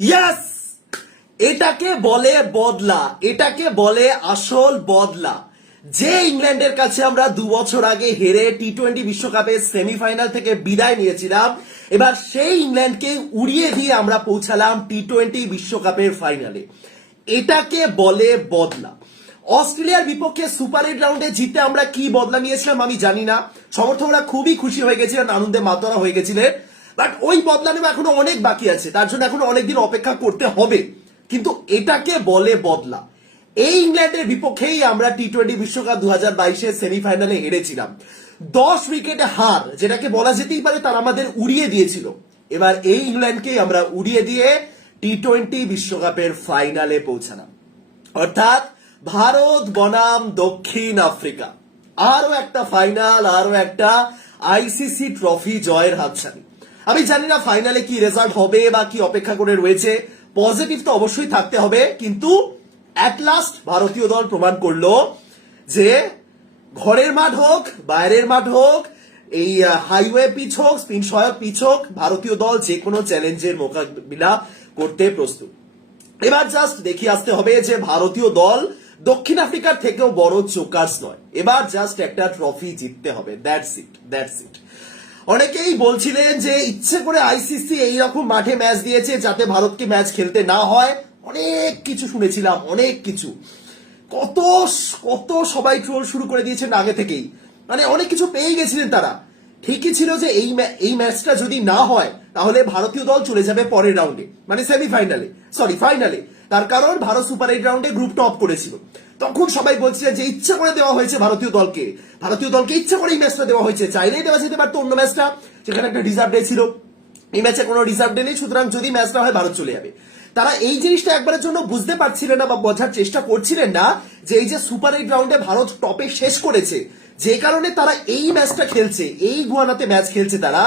ইয়াস এটাকে বলে বদলা, এটাকে বলে আসল বদলা। যে ইংল্যান্ডের কাছে আমরা দু বছর আগে হেরে টি টোয়েন্টি বিশ্বকাপের সেমিফাইনাল থেকে বিদায় নিয়েছিলাম, এবার সেই ইংল্যান্ডকে উড়িয়ে দিয়ে আমরা পৌঁছালাম টি টোয়েন্টি বিশ্বকাপের ফাইনালে এটাকে বলে বদলা। অস্ট্রেলিয়ার বিপক্ষে সুপার এইট রাউন্ডে জিতে আমরা কি বদলা নিয়েছিলাম আমি জানি না। সমর্থকরা খুবই খুশি হয়ে গেছিলেন, আনন্দে মাতরা হয়ে গেছিলেন। বাট ওই বদলা নেওয়া এখনও অনেক বাকি আছে। তার জন্য এখনও অনেকদিন অপেক্ষা করতে হবে। কিন্তু এটাকে বলে বদলা। এই ইংল্যান্ডের বিপক্ষেই আমরা টি টোয়েন্টি বিশ্বকাপ দু হাজার বাইশের সেমিফাইনালে হেরেছিলাম। দশ উইকেটে হার, যেটাকে বলা যেতেই পারে তারা আমাদের উড়িয়ে দিয়েছিল। এবার এই ইংল্যান্ডকেই আমরা উড়িয়ে দিয়ে টি টোয়েন্টি বিশ্বকাপের ফাইনালে পৌঁছালাম। অর্থাৎ ভারত বনাম দক্ষিণ আফ্রিকা। আরও একটা ফাইনাল আরও একটা আইসিসি ট্রফি জয়ের হাতছানি। আমি জানি না ফাইনালে কি রেজাল্ট হবে বা কি অপেক্ষা করে রয়েছে। পজিটিভ তো অবশ্যই থাকতে হবে, কিন্তু অ্যাট লাস্ট ভারতীয় দল প্রমাণ করল যে ঘরের মাঠ হোক, বাইরের মাঠ হোক, এই হাইওয়ে পিচ হোক স্পিন সহায়ক পিচ হোক, ভারতীয় দল যে কোনো চ্যালেঞ্জের মোকাবিলা করতে প্রস্তুত। এবার জাস্ট দেখি আসতে হবে যে ভারতীয় দল দক্ষিণ আফ্রিকার থেকেও বড় চোকার্স নয়। এবার জাস্ট একটা ট্রফি জিততে হবে। দ্যাটস ইট দ্যাটস ইট অনেকেই বলছিলেন যে ইচ্ছে করে আইসিসি এইরকম মাঠে ম্যাচ দিয়েছে যাতে ভারতকে ম্যাচ খেলতে না হয়। অনেক কিছু শুনেছিলাম, অনেক কিছু। কত কত সবাই ট্রোল শুরু করে দিয়েছেন আগে থেকেই। মানে অনেক কিছু পেয়ে গেছিলেন তারা। ঠিকই ছিল যে এই এই ম্যাচটা যদি না হয়, তাহলে ভারতীয় দল চলে যাবে পরের রাউন্ডে মানে সেমিফাইনালে সরি ফাইনালে তার কারণ ভারত সুপার এইট রাউন্ডে গ্রুপ টপ করেছিল। তখন সবাই বলছিল যে ইচ্ছা করে দেওয়া হয়েছে ভারতীয় দলকে। ভারতীয় দলকে ইচ্ছা করে এই ম্যাচটা দেওয়া হয়েছে। চাইলেই দেওয়া যেতে পারতো অন্য ম্যাচটা যেখানে একটা রিজার্ভ ডে ছিল। এই ম্যাচে কোনো রিজার্ভ ডে নেই, সুতরাং যদি ম্যাচটা হয় ভারত চলে যাবে। তারা এই জিনিসটা একবারের জন্য বুঝতে পারছিলেন না বা বোঝার চেষ্টা করছিলেন না যে এই যে সুপার এইট রাউন্ডে ভারত টপে শেষ করেছে, যে কারণে তারা এই ম্যাচটা খেলছে, এই গুয়ানাতে ম্যাচ খেলছে তারা,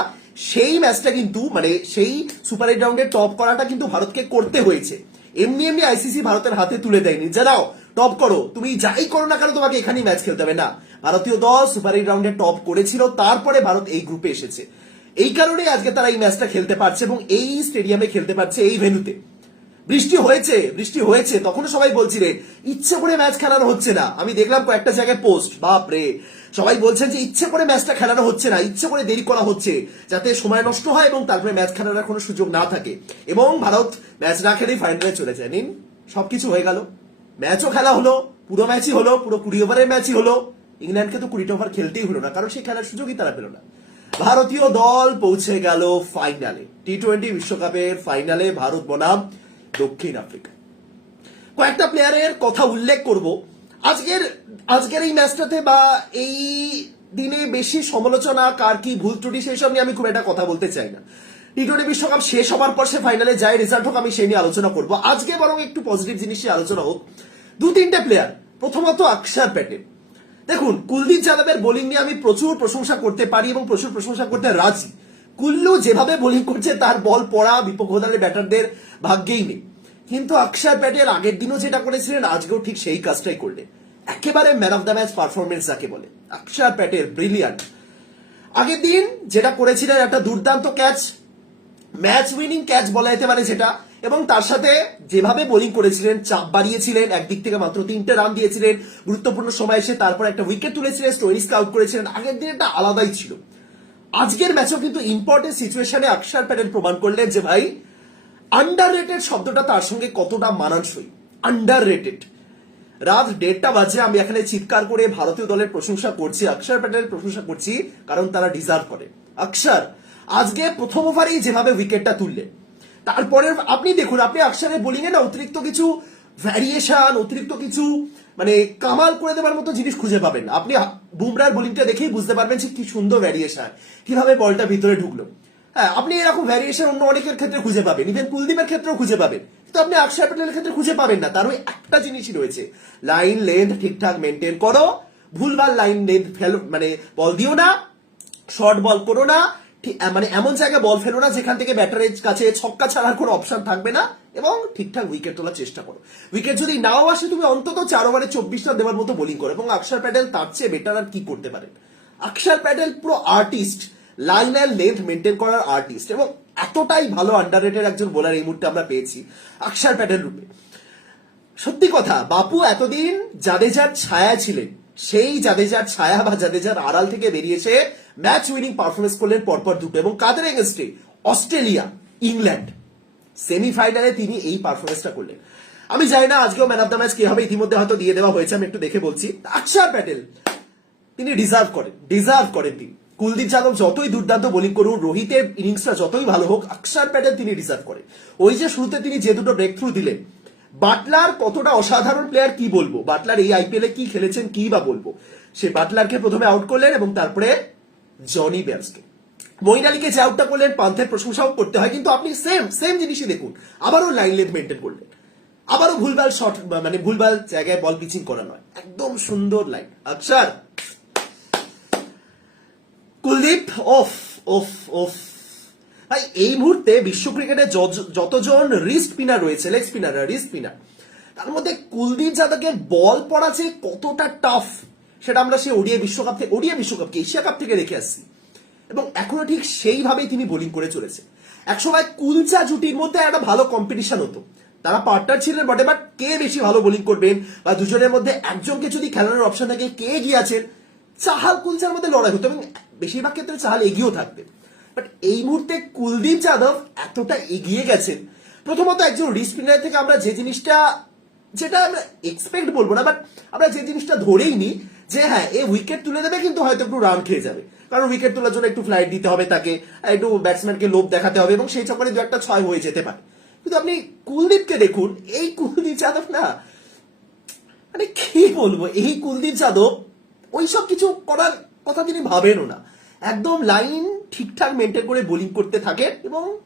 সেই ম্যাচটা কিন্তু মানে সেই সুপার এইট রাউন্ডে টপ করাটা কিন্তু ভারতকে করতে হয়েছে। এমনি এমনি আইসিসি ভারতের হাতে তুলে দেয়নি। জানাও টপ করো। তুমি যাই করো না কেন তোমাকে এখানেই ম্যাচ খেলতে হবে না। ভারতীয় দল সুপার এইট রাউন্ডে টপ করেছিল, তারপরে ভারত এই গ্রুপে এসেছে। এই কারণে আজকে তারা এই ম্যাচটা খেলতে পারছে এবং এই স্টেডিয়ামে খেলতে পারছে এই ভেন্যুতে বৃষ্টি হয়েছে বৃষ্টি হয়েছে, তখনও সবাই বলছিলেন ইচ্ছে করে ম্যাচ খেলানো হচ্ছে না। আমি দেখলাম কয়েকটা জায়গায় পোস্ট বাপ রে। সবাই বলছেন যে ইচ্ছে করে ম্যাচটা খেলানো হচ্ছে না, ইচ্ছে করে দেরি করা হচ্ছে, যাতে সময় নষ্ট হয় এবং তারপরে ম্যাচ খেলানোর কোনো সুযোগ না থাকে। এবং ভারত ম্যাচ না খেলেই ফাইনালে চলে যায়। নিন, সবকিছু হয়ে গেল। ম্যাচও খেলা হলো, পুরো ম্যাচই হলো, পুরো কুড়ি ওভারের ম্যাচই হলো। ইংল্যান্ডকে তো কুড়িটা ওভার খেলতেই হলো না, কারণ সেই খেলার সুযোগই তারা পেল না। ভারতীয় দল পৌঁছে গেল ফাইনালে টি টোয়েন্টি বিশ্বকাপের ফাইনালে ভারত বনাম। দক্ষিণ আফ্রিকা কয়েকটা প্লেয়ারের কথা উল্লেখ করব। আজকের আজকের এই ম্যাচটাতে বা এই দিনে বেশি সমালোচনা, কার কি ভুল ত্রুটি, সেই সব নিয়ে আমি খুব একটা কথা বলতে চাই না। টি টোয়েন্টি বিশ্বকাপ শেষ হবার পর সে ফাইনালে যায় রেজাল্ট হোক, আমি সেই নিয়ে আলোচনা করব। আজকে বরং একটু পজিটিভ জিনিস নিয়ে আলোচনা হোক। দু তিনটে প্লেয়ার প্রথমত অক্ষর প্যাটেল। দেখুন, কুলদীপ যাদবের বোলিং নিয়ে আমি প্রচুর প্রশংসা করতে পারি এবং প্রচুর প্রশংসা করতে রাজি। কুল্লু যেভাবে বোলিং করছে, তার বল পড়া দলের ব্যাটারদের ভাগ্যেই নেই। কিন্তু অক্ষর প্যাটেল আগের দিনও যেটা করেছিলেন, আজকেও ঠিক সেই কাজটাই করলেন। একেবারে man of the match performance যাকে বলে। অক্ষর প্যাটেল ব্রিলিয়ান্ট আগের দিন যেটা করেছিলেন, একটা দুর্দান্ত ক্যাচ ম্যাচ উইনিং ক্যাচ বলা যেতে পারে সেটা, এবং তার সাথে যেভাবে বোলিং করেছিলেন, চাপ বাড়িয়েছিলেন, একদিক থেকে মাত্র তিনটে রান দিয়েছিলেন, গুরুত্বপূর্ণ সময় এসে তারপর একটা উইকেট তুলেছিলেন স্টোরিস্কে আউট করেছিলেন, আগের দিন একটা আলাদাই ছিল। আজকের ম্যাচও কিন্তু ইম্পর্টেন্ট সিচুয়েশনে অক্ষর প্যাটেল প্রমাণ করলেন যে ভাই আন্ডার রেটেড শব্দটা তার সঙ্গে কতটা মানানসই? আন্ডার রেটেড রাত দেড়টা বাজে, আমি এখানে চিৎকার করে ভারতীয় দলের প্রশংসা করছি অক্ষর প্যাটেলের প্রশংসা করছি, কারণ তারা ডিজার্ভ করে। অক্ষর আজকে প্রথম ওভারেই যেভাবে উইকেটটা তুললে তারপরে আপনি দেখুন, আপনি অক্ষরের বোলিং এ না অতিরিক্ত কিছু ভ্যারিয়েশন অতিরিক্ত কিছু মানে কামাল করে দেবার মতো জিনিস খুঁজে পাবেন আপনি বুমরার বোলিংটা দেখেই বুঝতে পারবেন যে কি সুন্দর ভ্যারিয়েশন কীভাবে বলটা ভিতরে ঢুকলো। হ্যাঁ আপনি এরকম ভ্যারিয়েশন অন্য অনেকের ক্ষেত্রে খুঁজে পাবেন। ইভেন কুলদীপের ক্ষেত্রেও খুঁজে পাবেন। কিন্তু আপনি অক্ষয় প্যাটেলের ক্ষেত্রে খুঁজে পাবেন না। তার ওই একটা জিনিসই রয়েছে। লাইন লেন্থ ঠিকঠাক মেনটেন করো। ভুলভাল লাইন লেন্থ ফেলো মানে বল দিও না। শর্ট বল করো না। মানে এমন জায়গায় বল ফেলো না যেখান থেকে ব্যাটারের কাছে ছক্কা ছাড়ার কোনো অপশন থাকবে না এবং ঠিকঠাক উইকেট তোলার চেষ্টা করো। উইকেট যদি নাও আসে, তুমি অন্তত চার ওভারে চব্বিশ রান দেওয়ার মতো বোলিং করো এবং অক্ষর প্যাটেল তার চেয়ে বেটার আর কি করতে পারেন অক্ষর প্যাটেল পুরো artist line and length maintain করার আর্টিস্ট এবং এতটাই ভালো আন্ডাররেটেড একজন বোলার এই মুহূর্তে আমরা পেয়েছি অক্ষর প্যাটেল রূপে। সত্যি কথা, বাপু এতদিন জাদেজার ছায়া ছিলেন। সেই জাদেজার ছায়া বা জাদেজার আড়াল থেকে বেরিয়েছে ম্যাচ উইনিং পারফরমেন্স করলেন পরপর দুটো এবং কাদের এগেনস্টে অস্ট্রেলিয়া, ইংল্যান্ড। সেমিফাইনালে তিনি এই পারফরমেন্সটা করলেন। আমি জানি না আজকেও ম্যান অফ দ্য ম্যাচ কি হবে ইতিমধ্যে হয়তো দিয়ে দেওয়া হয়েছে, আমি একটু দেখে বলছি। অক্ষর প্যাটেল, তিনি ডিজার্ভ করেন ডিজার্ভ করেন তিনি। কুলদীপ যাদব যতই দুর্দান্ত বোলিং করুন রোহিতের ইনিংসটা যতই ভালো হোক অক্ষর প্যাটেল তিনি ডিজার্ভ করেন। ওই যে শুরুতে তিনি যে দুটো ব্রেক থ্রু দিলেন, বাটলার কতটা অসাধারণ প্লেয়ার কি বলব? বাটলার এই আইপিএল কি খেলেছেন, কি বা বলব? সে বাটলারকে প্রথমে আউট করলেন এবং তারপরে জনি বেয়ার্সকে। মঈন আলীকে যে আউটটা করলেন, পান্থের প্রশংসাও করতে হয়, কিন্তু আপনি সেম সেম জিনিসই দেখুন। আবারও লাইন লেন্থ মেনটেন করলেন। আবারও ভুলভাল শট মানে ভুলভাল জায়গায় বল পিচিং করা নয়। একদম সুন্দর লাইন অক্ষর কুলদীপ, ওফ ওফ ওফ। ভাই, এই মুহূর্তে বিশ্ব ক্রিকেটে যতজন রিস্ট স্পিনার রয়েছে লেগ স্পিনার রিস্ট স্পিনার তার মধ্যে কুলদীপ যাদবকে বল পড়া যে কতটা টাফ সেটা আমরা সেই ওডিয়া বিশ্বকাপ থেকে ওডিয়া বিশ্বকাপকে এশিয়া কাপ থেকে রেখে আসছি। এবং এখনও ঠিক সেইভাবেই তিনি বোলিং করে চলেছে। একসময় কুলচা জুটির মধ্যে একটা ভালো কম্পিটিশন হতো। তারা পার্টনার ছিলেন বটে বাট কে বেশি ভালো বোলিং করবেন বা দুজনের মধ্যে একজনকে যদি খেলানোর অপশন থাকে, কে এগিয়ে আছেন? চাহাল কুলচার মধ্যে লড়াই হতো এবং বেশিরভাগ ক্ষেত্রে চাহাল এগিয়েও থাকতেন বাট এই মুহূর্তে কুলদীপ যাদব এতটা এগিয়ে গেছেন। প্রথমত একজন রিস্পিনার থেকে আমরা যে জিনিসটা যেটা আমরা এক্সপেক্ট বলব না বাট আমরা যে জিনিসটা ধরেই নিই যে হ্যাঁ এ উইকেট তুলে দেবে কিন্তু হয়তো একটু রান খেয়ে যাবে। কারণ উইকেট তোলার জন্য একটু ফ্লাইট দিতে হবে তাকে একটু ব্যাটসম্যানকে লোভ দেখাতে হবে এবং সেই চক্করে দু একটা ছয় হয়ে যেতে পারে। কিন্তু আপনি কুলদীপকে দেখুন, এই কুলদীপ যাদব না মানে কি বলব, এই কুলদীপ যাদব ওইসব কিছু করার কথা তিনি ভাবেনও না। একদম লাইন ঠিকঠাক মেনটেন করে বোলিং করতে থাকেন এবং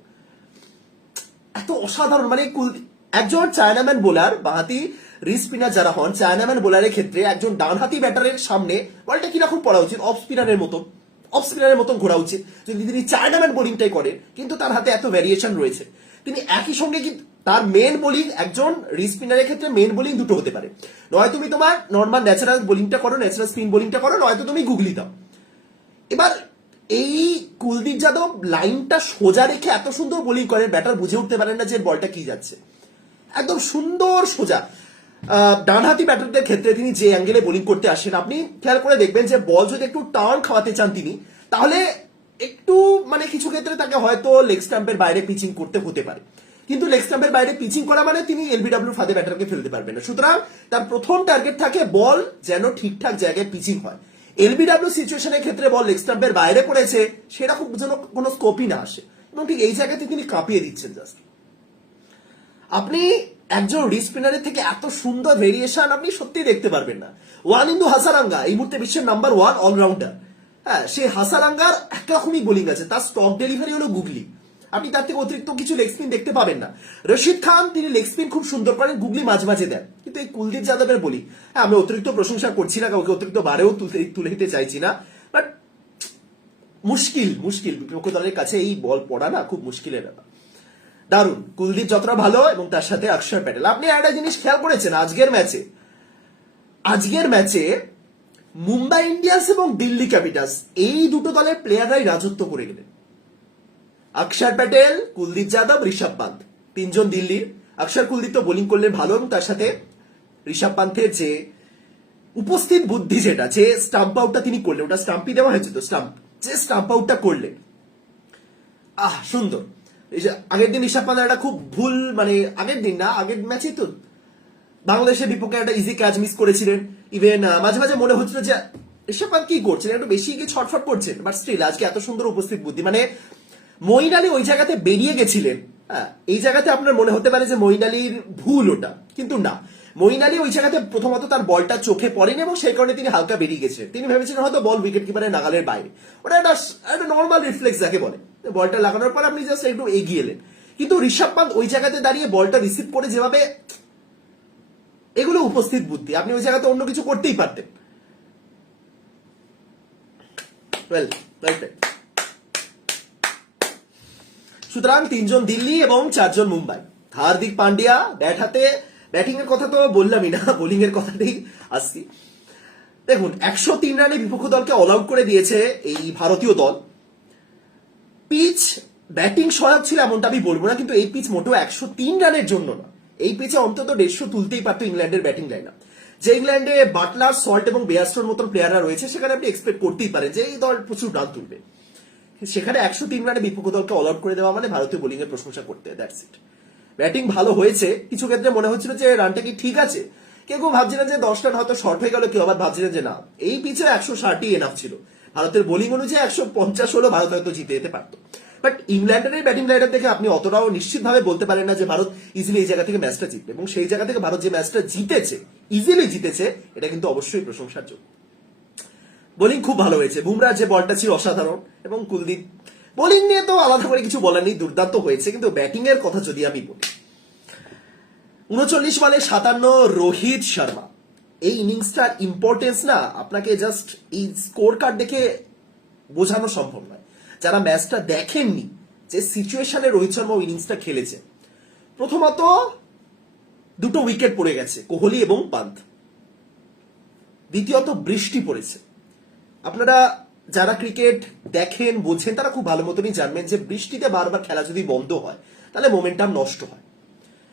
এত অসাধারণ মানে কুল- একজন চায়নাম্যান বোলার বাহাতি রিস্পিনার যারা হন চায়নাম্যান বোলারের ক্ষেত্রে একজন ডানহাতি ব্যাটারের সামনে বলটা কীরকম পড়া উচিত? অফ স্পিনারের মতো। অফ স্পিনারের মতন ঘোরা উচিত। যদি তিনি চায়নাম্যান বোলিংটাই করেন, কিন্তু তার হাতে এত ভ্যারিয়েশন রয়েছে। তিনি একই সঙ্গে কিন্তু তার মেন বোলিং একজন রিস্পিনারের ক্ষেত্রে মেন বোলিং দুটো হতে পারে। নয় তুমি তোমার নর্মাল ন্যাচারাল বোলিংটা করো ন্যাচারাল স্পিন বোলিংটা করো নয়তো তুমি গুগলি দাও। এবার এই কুলদীপ যাদব লাইনটা সোজা রেখে এত সুন্দর বোলিং করেন ব্যাটার বুঝে উঠতে পারেন না যে বলটা কি যাচ্ছে। একদম সুন্দর সোজা। ডানহাতি ব্যাটারদের ক্ষেত্রে তিনি যে অ্যাঙ্গেলে বোলিং করতে আসেন, আপনি খেয়াল করে দেখবেন যে বল যদি একটু টার্ন খাওয়াতে চান তিনি, তাহলে একটু মানে কিছু ক্ষেত্রে তাকে হয়তো লেগ স্ট্যাম্পের বাইরে পিচিং করতে হতে পারে। কিন্তু লেগ স্টাম্পের বাইরে পিচিং করা মানে তিনি এলবিডব্লিউ ফাঁদে ব্যাটারকে ফেলতে পারবেন না। সুতরাং তার প্রথম টার্গেট থাকে বল যেন ঠিকঠাক জায়গায় পিচিং হয়। এলবিডব্লিউ সিচুয়েশনের ক্ষেত্রে বল লেগ স্ট্যাম্পের বাইরে পড়েছে, সেরকম যেন কোনো স্কোপই না আসে। এবং ঠিক এই জায়গাতে তিনি কাঁপিয়ে দিচ্ছেন জাস্ট আপনি একজন রিস্পিনারের থেকে এত সুন্দর ভেরিয়েশন আপনি সত্যি দেখতে পারবেন না। ওয়ান ইন্দু হাসারাঙ্গা এই মুহূর্তে বিশ্বের নাম্বার ওয়ান অলরাউন্ডার হ্যাঁ সে হাসারাঙ্গার একরকমই বোলিং আছে, তার স্টক ডেলিভারি হলো গুগলি আপনি তার থেকে অতিরিক্ত কিছু লেগ স্পিন দেখতে পাবেন না। রশিদ খান, তিনি লেগ স্পিন খুব সুন্দর করেন গুগলি মাঝে মাঝে দেন। কিন্তু এই কুলদীপ যাদবের বলি হ্যাঁ আমি অতিরিক্ত প্রশংসা করছি না, কাউকে অতিরিক্ত বারেও তুলে দিতে চাইছি না। বাট মুশকিল মুশকিল বিপক্ষ দলের কাছে এই বল পড়া না খুব মুশকিলের ব্যাপার। দারুণ। কুলদীপ যতটা ভালো এবং তার সাথে অক্ষর প্যাটেল। আপনি একটা জিনিস খেয়াল করেছেন আজকের ম্যাচে? আজকের ম্যাচে মুম্বাই ইন্ডিয়ান্স এবং দিল্লি ক্যাপিটালস, এই দুটো দলের প্লেয়াররাই রাজত্ব করে গেলেন। অক্ষর প্যাটেল, কুলদীপ যাদব, ঋষভ পান্ত। তিনজন দিল্লির। অক্ষর কুলদীপ তো বোলিং করলেন ভালো এবং তার সাথে ঋষভ পান্থের যে উপস্থিত বুদ্ধি যেটা, যে স্টাম্প আউটটা তিনি করলেন, ওটা স্টাম্পই দেওয়া হয়েছে তো স্টাম্প যে স্টাম্প আউটটা করলেন। আহ, সুন্দর। আগের দিন ঋষভ পান্থ একটা খুব ভুল মানে আগের দিন না, আগের ম্যাচে তো। বাংলাদেশের বিপক্ষে একটা ইজি ক্যাচ মিস করেছিলেন। ইভেন মাঝে মাঝে মনে হচ্ছিল যে ঋষভ পান্থ কি করছেন? একটু বেশি গিয়ে ছটফট করছেন? বাট স্টিল আজকে এত সুন্দর উপস্থিত বুদ্ধি। মানে মঈন আলী ওই জায়গাতে বেরিয়ে গেছিলেন। হ্যাঁ এই জায়গাতে আপনার মনে হতে পারে যে মঈন আলীর ভুল ওটা, কিন্তু না। মঈন আলী ওই জায়গাতে প্রথমত তার বলটা চোখে পড়েনি এবং সেই কারণে তিনি হালকা বেরিয়ে গেছিলেন তিনি ভেবেছিলেন হয়তো বল উইকেট কিপারের নাগালের বাইরে। ওটা একটা একটা নর্মাল রিফ্লেক্স যাকে বলে। বলটা লাগানোর পর আপনি জাস্ট একটু এগিয়ে এলেন। কিন্তু ঋষভ পান্ত ওই জায়গাতে দাঁড়িয়ে বলটা রিসিভ করে যেভাবে এগুলো উপস্থিত বুদ্ধি। আপনি ওই জায়গাতে অন্য কিছু করতেই পারতেন। ওয়েল ওয়েল সুতরাং তিনজন দিল্লি এবং চারজন মুম্বাই। হার্দিক পান্ডিয়া ব্যাট হাতে ব্যাটিং এর কথা তো বললামই না বোলিং এর কথাতেই আসছি। দেখুন, একশো তিন রানে বিপক্ষ দলকে অল আউট করে দিয়েছে এই ভারতীয় দল। পিচ, ব্যাটিং সহায়ক ছিল এমনটা আমি বলব না, কিন্তু এই পিচ মোটেও একশো তিন রানের জন্য না। এই পিচে অন্তত দেড়শো তুলতেই পারতো ইংল্যান্ডের ব্যাটিং লাইন যে ইংল্যান্ডে বাটলার, সল্ট এবং বেয়ারস্টোর মতন প্লেয়াররা রয়েছে, সেখানে আপনি এক্সপেক্ট করতেই পারেন যে এই দল প্রচুর রান তুলবে। সেখানে একশো তিন রানে বিপক্ষ দলকে অল আউট করে দেওয়া মানে ভারতীয় বোলিং এর প্রশংসা করতে দ্যাটস ইট ব্যাটিং ভালো হয়েছে। কিছু ক্ষেত্রে মনে হচ্ছিল যে রানটা কি ঠিক আছে। কেউ কেউ ভাবছিলেন যে দশ রান হয়তো শর্ট হয়ে গেল, কেউ আবার ভাবছিলেন যে না। এই পিচে একশো ষাটই এনাফ ছিল। ভারতের বোলিং অনুযায়ী একশো পঞ্চাশ হলো ভারত হয়তো জিতে যেতে পারতো। বাট ইংল্যান্ডের এই ব্যাটিং লাইনার দেখে আপনি অতটাও নিশ্চিতভাবে বলতে পারেন না যে ভারত ইজিলি এই জায়গা থেকে ম্যাচটা জিতবে। এবং সেই জায়গা থেকে ভারত যে ম্যাচটা জিতেছে ইজিলি জিতেছে, এটা কিন্তু অবশ্যই প্রশংসার যোগ্য বোলিং খুব ভালো হয়েছে। বুমরা যে বলটা ছিল অসাধারণ। এবং কুলদীপ বোলিং নিয়ে তো আলাদা করে কিছু বলার নেই, দুর্দান্ত হয়েছে। কিন্তু ব্যাটিং এর কথা যদি আমি বলি উনচল্লিশ মানে সাতান্ন রোহিত শর্মা। এই ইনিংসটার ইম্পর্টেন্স না আপনাকে জাস্ট এই স্কোর কার্ড দেখে বোঝানো সম্ভব নয়। যারা ম্যাচটা দেখেননি, যে সিচুয়েশনে রোহিত শর্মা ইনিংসটা খেলেছে, প্রথমত দুটো উইকেট পড়ে গেছে, কোহলি এবং পান্ত দ্বিতীয়ত বৃষ্টি পড়েছে। আপনারা যারা ক্রিকেট দেখেন, বোঝেন, তারা খুব ভালো মতনই জানবেন যে বৃষ্টিতে বারবার খেলা যদি বন্ধ হয়, তাহলে মোমেন্টাম নষ্ট হয়।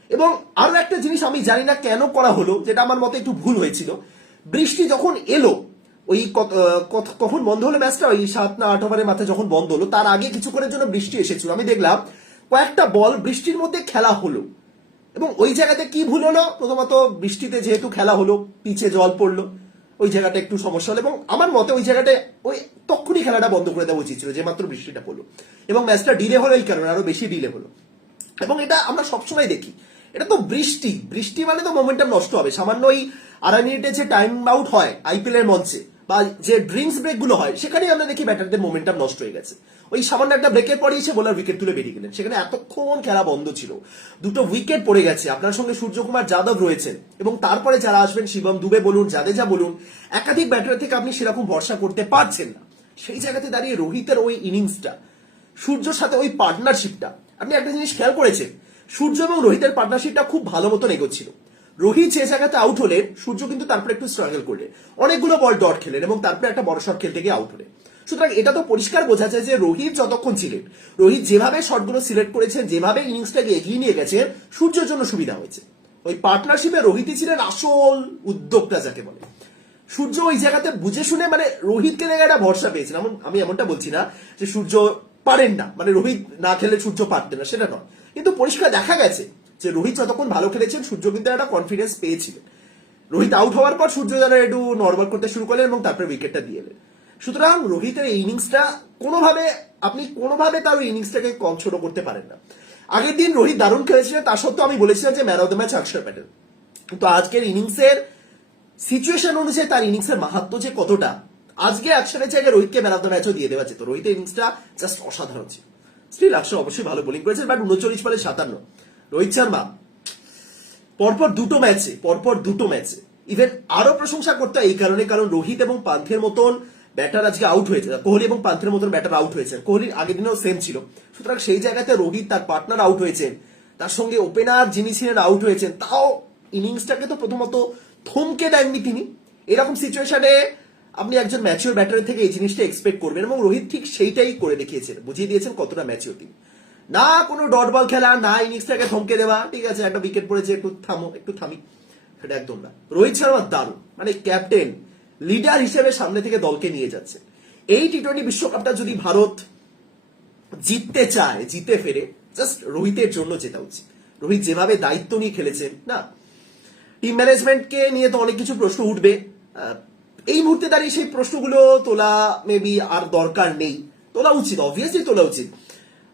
এবং আরও একটা জিনিস আমি জানি না কেন করা হলো, যেটা আমার মতে একটু ভুল হয়েছিল। বৃষ্টি যখন এলো, ওই কখন বন্ধ হলো ম্যাচটা? ওই সাত না আট ওভারের মাথায় যখন বন্ধ হলো, তার আগে কিছুক্ষণের জন্য বৃষ্টি এসেছিল। আমি দেখলাম কয়েকটা বল বৃষ্টির মধ্যে খেলা হলো। এবং ওই জায়গাতে কি ভুল হলো? প্রথমত বৃষ্টিতে যেহেতু খেলা হলো পিছে জল পড়ল, ওই জায়গাটা একটু সমস্যা হলো। এবং আমার মতে ওই জায়গাটায় ওই তখনই খেলাটা বন্ধ করে দেওয়া উচিত ছিল যে মাত্র বৃষ্টিটা পড়ল। এবং ম্যাচটা ডিলে হলো এই কারণে, আরও বেশি ডিলে হলো। এবং এটা আমরা সবসময় দেখি। এটা তো বৃষ্টি। বৃষ্টি মানে তো মোমেন্টাম নষ্ট হবে। সামান্য ওই আড়াই মিনিটে যে টাইম আউট হয় আইপিএল এর মঞ্চে বা যে ড্রিঙ্কস ব্রেকগুলো হয়, সেখানেই আমরা দেখি ব্যাটারদের মোমেন্টাম নষ্ট হয়ে গেছে। ওই সামান্য একটা ব্রেকের পরেই সে বোলার উইকেট তুলে বেরিয়ে গেলেন। সেখানে এতক্ষণ খেলা বন্ধ ছিল। দুটো উইকেট পড়ে গেছে। আপনার সঙ্গে সূর্যকুমার যাদব রয়েছেন এবং তারপরে যারা আসবেন, শিবম দুবে বলুন, জাদেজা বলুন, একাধিক ব্যাটার থেকে আপনি সেরকম ভরসা করতে পারছেন না। সেই জায়গাতে দাঁড়িয়ে রোহিতের ওই ইনিংসটা সূর্যর সাথে ওই পার্টনারশিপটা আপনি একটা জিনিস খেয়াল করেছেন? সূর্য এবং রোহিতের পার্টনারশিপটা খুব ভালো মতন এগোচ্ছিল। রোহিত যে জায়গাতে আউট হলেন সূর্য কিন্তু তারপরে একটু স্ট্রাগল করলেন অনেকগুলো বল ডট খেলেন এবং তারপরে একটা বড় শট খেলতে গিয়ে আউট হলেন সুতরাং এটা তো পরিষ্কার বোঝা যায় যে রোহিত যতক্ষণ ছিলেন, রোহিত যেভাবে শটগুলো সিলেক্ট করেছেন, যেভাবে ইনিংসটাকে এগিয়ে নিয়ে গেছেন, সূর্যের জন্য সুবিধা হয়েছে। ওই পার্টনারশিপে রোহিতই ছিলেন আসল উদ্যোগটা যাকে বলে। সূর্য ওই জায়গাতে বুঝে শুনে মানে রোহিতকে দেখে একটা ভরসা পেয়েছেন আমি এমনটা বলছি না যে সূর্য পারেন না। মানে রোহিত না খেলে সূর্য পারতেন না, সেটা নয়। কিন্তু পরিষ্কার দেখা গেছে যে রোহিত যতক্ষণ ভালো খেলেছেন সূর্য কিন্তু একটা কনফিডেন্স পেয়েছিলেন। রোহিত আউট হওয়ার পর সূর্য যেন একটু নর্মাল করতে শুরু করলেন এবং তারপরে উইকেটটা দিয়ে এলেন। সুতরাং রোহিতের এই ইনিংসটা কোনোভাবে, আপনি কোনোভাবে তার ওই ইনিংসটাকে কম ছোট করতে পারেন না। আগের দিন রোহিত দারুণ খেলেছিলেন, তা সত্ত্বেও আমি বলেছিলাম যে ম্যান অফ দ্য ম্যাচ অক্ষর প্যাটেল। কিন্তু আজকের ইনিংসের সিচুয়েশন অনুযায়ী তার ইনিংসের মাহাত্ম যে কতটা, আজকে অ্যাকশনের জায়গায় রোহিতকে ম্যান অফ দ্য ম্যাচও দিয়ে দেওয়া যেত। রোহিতের ইনিংসটা জাস্ট অসাধারণ ছিল। স্টিল অক্ষর অবশ্যই ভালো বোলিং করেছেন বাট উনচল্লিশ বলে সাতান্ন। রোহিত শর্মা, পরপর দুটো ম্যাচে পরপর দুটো ম্যাচে ইভেন আরও প্রশংসা করতে এই কারণে, কারণ রোহিত এবং পান্থের মতন ব্যাটার আজকে আউট হয়েছে। কোহলি এবং পান্থের মতন ব্যাটার আউট হয়েছে কোহলির আগের দিনেও সেম ছিল। সুতরাং সেই জায়গাতে রোহিত তার পার্টনার আউট হয়েছেন। তার সঙ্গে ওপেনার যিনি ছিলেন আউট হয়েছেন। তাও ইনিংসটাকে তো প্রথমত থমকে দেননি তিনি। এরকম সিচুয়েশনে আপনি একজন ম্যাচিওর ব্যাটারের থেকে এই জিনিসটা এক্সপেক্ট করবেন এবং রোহিত ঠিক সেইটাই করে দেখিয়েছেন। বুঝিয়ে দিয়েছেন কতটা ম্যাচিওর তিনি না কোনো ডট বল খেলা, না ইনিংসটাকে থমকে দেওয়া, ঠিক আছে, একটা উইকেট পড়েছে, একটু থামো, একটু থামি। সেটা একদম না। রোহিত শর্মা দারুণ। মানে ক্যাপ্টেন লিডার হিসেবে সামনে থেকে দলকে নিয়ে যাচ্ছে। এই টি টোয়েন্টি বিশ্বকাপটা যদি ভারত জিততে চায়, জিতে ফেরে জাস্ট রোহিতের জন্য জেতা উচিত। রোহিত যেভাবে দায়িত্ব নিয়ে খেলেছেন, না? টিম ম্যানেজমেন্টকে নিয়ে তো অনেক কিছু প্রশ্ন উঠবে। এই মুহূর্তে দাঁড়িয়ে সেই প্রশ্নগুলো তোলা মেবি আর দরকার নেই। তোলা উচিত অবভিয়াসলি তোলা উচিত।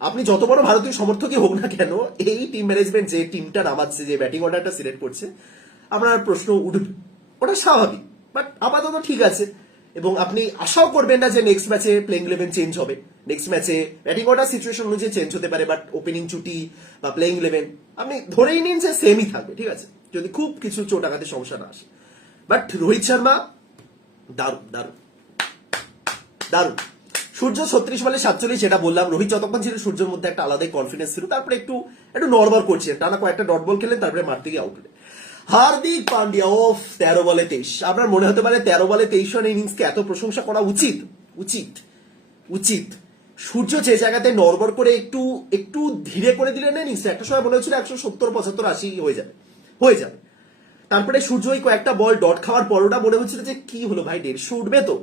আপনি যত বড় ভারতীয় সমর্থকই হোক না কেন, এই টিম ম্যানেজমেন্ট যে টিমটা নামাচ্ছে, যে ব্যাটিং অর্ডারটা সিলেক্ট করছে আপনার প্রশ্ন উঠবে। ওটা স্বাভাবিক বাট আপাতত ঠিক আছে। এবং আপনি আশাও করবেন না যে নেক্সট ম্যাচে প্লেইং ইলেভেন চেঞ্জ হবে। নেক্সট ম্যাচে ব্যাটিং অর্ডার সিচুয়েশন অনুযায়ী চেঞ্জ হতে পারে বাট ওপেনিং চুটি বা প্লেইং ইলেভেন আপনি ধরেই নিন যে সেমই থাকবে, ঠিক আছে? যদি খুব কিছু চোট আঘাতে সমস্যা না আসে। বাট রোহিত শর্মা দারুণ দারুণ। দারুণ। সূর্য ছত্রিশ বলে সাতচল্লিশ যেটা বললাম। রোহিত যতক্ষণ ছিল, সূর্যের মধ্যে একটা আলাদাই কনফিডেন্স ছিল। তারপরে একটু একটু নর্মাল করছে। টানা কয়েকটা ডট বল খেলেন, তারপরে মারতে গিয়ে আউট হার্দিক পান্ডিয়া ওফ তেরো বলে তেইশ। আপনার মনে হতে পারে তেরো বলে তেইশ রান ইনিংসকে এত প্রশংসা করা উচিত? উচিত। উচিত। সূর্য যে জায়গাতে নড়বড় করে একটু একটু ধীরে করে দিলে না নিশ্চয় একটা সময় মনে একশো সত্তর, পঁচাত্তর, আশি হয়ে যাবে। হয়ে যাবে। তারপরে সূর্য ওই কয়েকটা বল ডট খাওয়ার পরোটা মনে হচ্ছিল যে কি হলো ভাই দেড়শো উঠবে তো।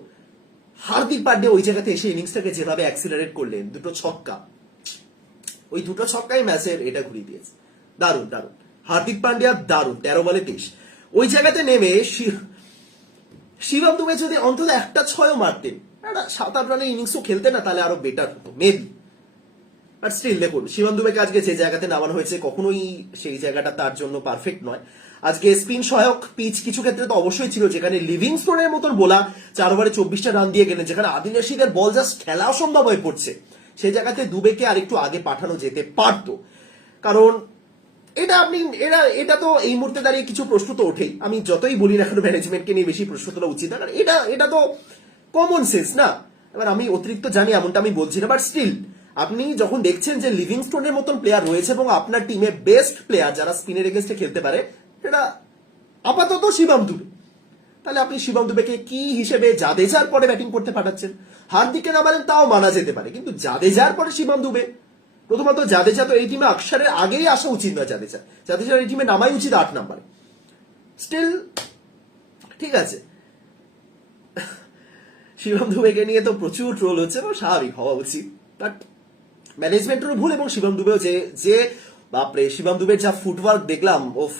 হার্দিক পান্ডে ওই জায়গাতে এসে ইনিংসটাকে যেভাবে অ্যাক্সিলারেট করলেন, দুটো ছক্কা। ওই দুটো ছক্কাই ম্যাচের এটা ঘুরিয়ে দিয়েছে। দারুণ দারুণ। হার্দিক পান্ডিয়া দারুণ, তেরো বলে তেইশ। ওই জায়গাতে নেমে শিবম দুবে যদি অন্তত একটা ছয়ও মারতেন সাত আট রানের ইনিংসও খেলতেন না, তাহলে আরও বেটার হতো মেবি আর স্টিল দেখুন, শিবম দুবেকে আজকে যে জায়গাতে নামানো হয়েছে, কখনোই সেই জায়গাটা তার জন্য পারফেক্ট নয়। আজকে স্পিন সহায়ক পিচ কিছু ক্ষেত্রে তো অবশ্যই ছিল, যেখানে লিভিং স্টোনের মতন বোলা চার ওভারে চব্বিশটা রান দিয়ে গেলেন, যেখানে আদিল রশিদের বল জাস্ট খেলা অসম্ভব হয়ে পড়ছে। সেই জায়গাতে দুবেকে আরেকটু আগে পাঠানো যেতে পারতো। কারণ এটা আপনি এটা এটা তো এই মুহূর্তে দাঁড়িয়ে কিছু প্রশ্ন তো ওঠেই। আমি যতই বলি না কেন ম্যানেজমেন্টকে নিয়ে বেশি প্রশ্ন তোলা উচিত না, কারণ এটা এটা তো কমন সেন্স না। এবার আমি অতিরিক্ত জানি এমনটা আমি বলছি না বাট স্টিল আপনি যখন দেখছেন যে লিভিং স্টোনের মতন প্লেয়ার রয়েছে এবং আপনার টিমে বেস্ট প্লেয়ার যারা স্পিনের এগেনস্টে খেলতে পারে এটা আপাতত শিবাম দুবে। তাহলে আপনি শিবম দুবেকে কি হিসেবে জাদেজার পরে ব্যাটিং করতে পাঠাচ্ছেন? হার্দিককে নামালেন তাও মানা যেতে পারে। কিন্তু জাদেজার পরে শিবম দুবে, প্রথমত জাদেজা তো এই টিমে অক্ষরের আগেই আসা উচিত না জাদেজা। জাদেজার এই টিমে নামাই উচিত আট নাম্বারে। স্টিল ঠিক আছে। শিবম দুবেকে নিয়ে তো প্রচুর ট্রোল হচ্ছে এবং স্বাভাবিক হওয়া উচিত। বাট ম্যানেজমেন্টেরও ভুল এবং শিবম দুবেও যে যে, বাপরে, শিবম দুবের যা ফুটওয়ার্ক দেখলাম, ওফ।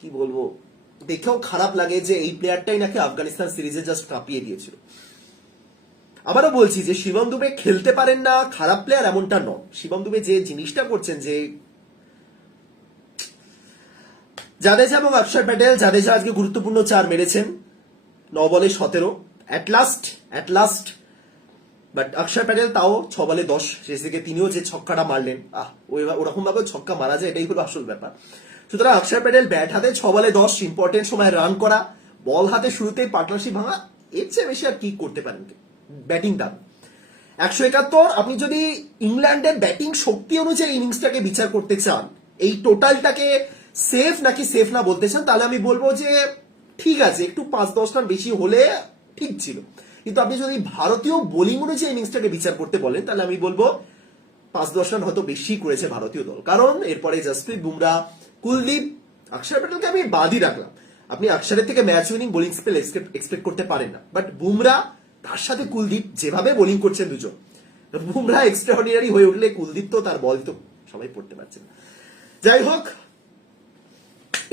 কি বলব? দেখেও খারাপ লাগে যে এই প্লেয়ারটাই নাকি আফগানিস্তান সিরিজে জাস্ট কাঁপিয়ে দিয়েছিল। আবারও বলছি যে শিবম দুবে খেলতে পারেন না, খারাপ প্লেয়ার এমনটা নয়। শিবম দুবে যে জিনিসটা করছেন যে জাদেজা এবং অক্ষর প্যাটেল, জাদেজা আজকে গুরুত্বপূর্ণ চার মেরেছেন, ন বলে সতেরো। At last at last but Axar Patel তাও ছ বলে দশ। শেষ দিকে তিনিও যে ছক্কাটা মারলেন, আহ, ওই ওরকম ভাবে ছক্কা মারা যায়, এটাই হলো আসল ব্যাপার। সুতরাং অক্ষর প্যাটেল ব্যাট হাতে ছ বলে দশ ইম্পর্টেন্ট সময় রান করা বল হাতে শুরুতেই পার্টনারশিপ ভাঙা, এর চেয়ে বেশি আর কি করতে পারেন ব্যাটিং দাম একশো একাত্তর, আপনি যদি ইংল্যান্ডের ব্যাটিং শক্তি অনুযায়ী ইনিংসটাকে বিচার করতে চান, এই টোটালটাকে সেফ নাকি সেফ না বলতে চান, তাহলে আমি বলব যে ঠিক আছে, একটু পাঁচ দশ রান বেশি হলে ঠিক ছিল। কিন্তু আপনি যদি ভারতীয় বোলিং অনুযায়ী ইনিংসটাকে বিচার করতে বলেন, তাহলে আমি বলব পাঁচ দশ রান হয়তো বেশি করেছে ভারতীয় দল। কারণ এরপরে জসপ্রীত বুমরা কুলদীপ অক্ষর প্যাটেলকে আমি বাদই রাখলাম। আপনি অক্ষরের থেকে match winning bowling spell expect করতে পারেন না। বাট বুমরা, তার সাথে কুলদীপ যেভাবে বোলিং করছেন দুজন, বুমরা এক্সট্রাঅর্ডিনারি হয়ে উঠলে কুলদীপ তো তার বল তো সবাই পড়তে পারছে না। যাই হোক,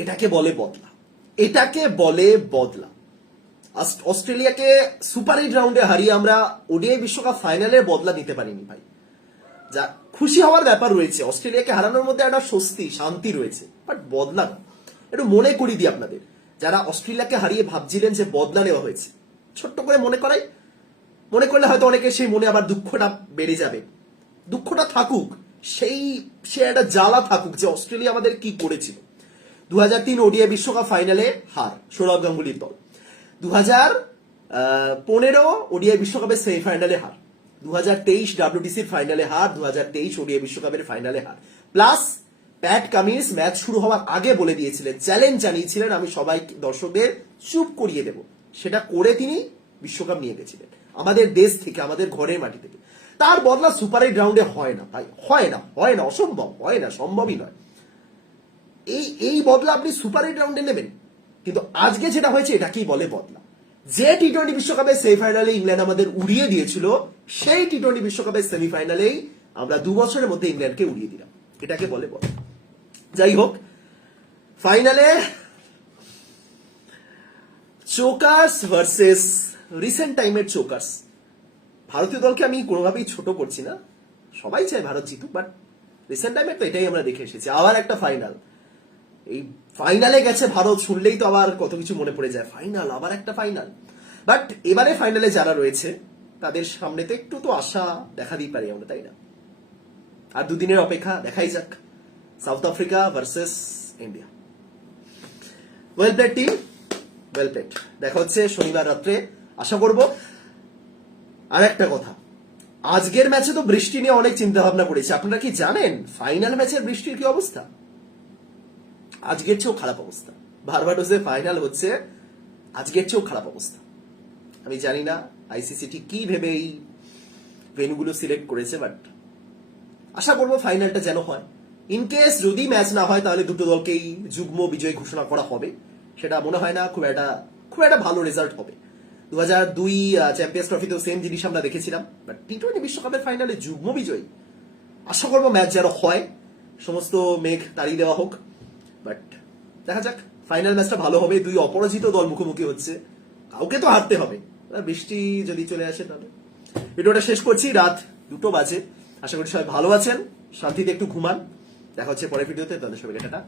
এটাকে বলে বদলা। এটাকে বলে বদলা। অস্ট্রেলিয়াকে সুপার এইট রাউন্ডে হারিয়ে আমরা ওডিআই বিশ্বকাপ ফাইনালে বদলা নিতে পারিনি ভাই। যা খুশি হওয়ার ব্যাপার রয়েছে। অস্ট্রেলিয়াকে হারানোর মধ্যে একটা স্বস্তি, শান্তি রয়েছে। বাট বদলা একটু মনে করি দিই আপনাদের। যারা অস্ট্রেলিয়াকে হারিয়ে ভাবছিলেন যে বদলা নেওয়া হয়েছে, ছোট্ট করে মনে করাই। মনে করলে হয়তো অনেকে সেই মনে আবার দুঃখটা বেড়ে যাবে। দুঃখটা থাকুক, সেই, সে একটা জ্বালা থাকুক যে অস্ট্রেলিয়া আমাদের কি করেছিল। দু হাজার তিন ওডিয়া বিশ্বকাপ ফাইনালে হার সৌরভ গাঙ্গুলির দল। দু হাজার পনেরো ওডিয়া বিশ্বকাপের সেমিফাইনালে হার। হাজার তেইশ ফাইনালে হার দু হাজার বিশ্বকাপের ফাইনালে হার। প্লাস প্যাট কামিন্স ম্যাচ শুরু হওয়ার আগে বলে দিয়েছিলেন চ্যালেঞ্জ জানিয়েছিলেন, আমি সবাই দর্শকদের চুপ করিয়ে দেব। সেটা করে তিনি বিশ্বকাপ নিয়ে গেছিলেন, আমাদের দেশ থেকে, আমাদের ঘরের মাটি থেকে। তার বদলা সুপার এইট রাউন্ডে হয় না ভাই, হয় না হয় না, অসম্ভব, হয় না, সম্ভবই নয়। এই এই বদলা আপনি সুপার এইট রাউন্ডে নেবেন, কিন্তু আজকে যেটা হয়েছে, এটাকেই বলে বদলা। যে টি টোয়েন্টি বিশ্বকাপের সেমিফাইনালে ইংল্যান্ড আমাদের উড়িয়ে দিয়েছিল, সেই টি টোয়েন্টি বিশ্বকাপের সেমিফাইনালেই আমরা দু বছরের মধ্যে ইংল্যান্ডকে উড়িয়ে দিলাম। এটাকে বলে বদলা যাই হোক ফাইনালে চোকার্স ভার্সেস রিসেন্ট টাইমের চোকার্স ভারতীয় দলকে আমি কোনোভাবেই ছোট করছি না। সবাই চায় ভারত জিতুক বাট রিসেন্ট টাইমে তো এটাই আমরা দেখে এসেছি। আবার একটা ফাইনাল এই ফাইনালে গেছে ভারত, শুনলেই তো আবার কত কিছু মনে পড়ে যায়। ফাইনাল আবার একটা ফাইনাল বাট এবারে ফাইনালে যারা রয়েছে, তাদের সামনে তো একটু তো আশা দেখা দিই পারি আমরা, তাই না? আর দুদিনের অপেক্ষা, দেখাই যাক। South Africa versus India well played team well played দেখা হচ্ছে শনিবার রাত্রে। আশা করব আর একটা কথা, আজকের ম্যাচে তো বৃষ্টি নিয়ে অনেক চিন্তা ভাবনা করেছি। আপনারা কি জানেন ফাইনাল ম্যাচের বৃষ্টির কি অবস্থা? আজকের চেয়েও খারাপ অবস্থা। বারবাডোসে ফাইনাল হচ্ছে, আজকের চেয়েও খারাপ অবস্থা। আমি জানি না আইসিসি ঠিক কি ভেবে এই ভেনুগুলো সিলেক্ট করেছে বাট আশা করব ফাইনালটা যেন হয়। ইন কেস যদি ম্যাচ না হয়, তাহলে দুটো দলকেই যুগ্ম বিজয়ী ঘোষণা করা হবে। সেটা মনে হয় না, খুব একটা খুব একটা ভালো রেজাল্ট হবে। দু হাজার দুই চ্যাম্পিয়ন্স ট্রফিতেও সেম জিনিস আমরা দেখেছিলাম বাট টি টোয়েন্টি বিশ্বকাপের ফাইনালে যুগ্ম বিজয়ী। আশা করব ম্যাচ যেন হয়, সমস্ত মেঘ তাড়িয়ে দেওয়া হোক। বাট দেখা যাক ফাইনাল ম্যাচটা ভালো হবে দুই অপরাজিত দল মুখোমুখি হচ্ছে। কাউকে তো হারতে হবে। বৃষ্টি যদি চলে আসে তাহলে। ভিডিওটা শেষ করছি, রাত দুটো বাজে। আশা করি সবাই ভালো আছেন, শান্তিতে একটু ঘুমান। দেখা হচ্ছে পরের ভিডিওতে তাদের সবাইকে টাটা।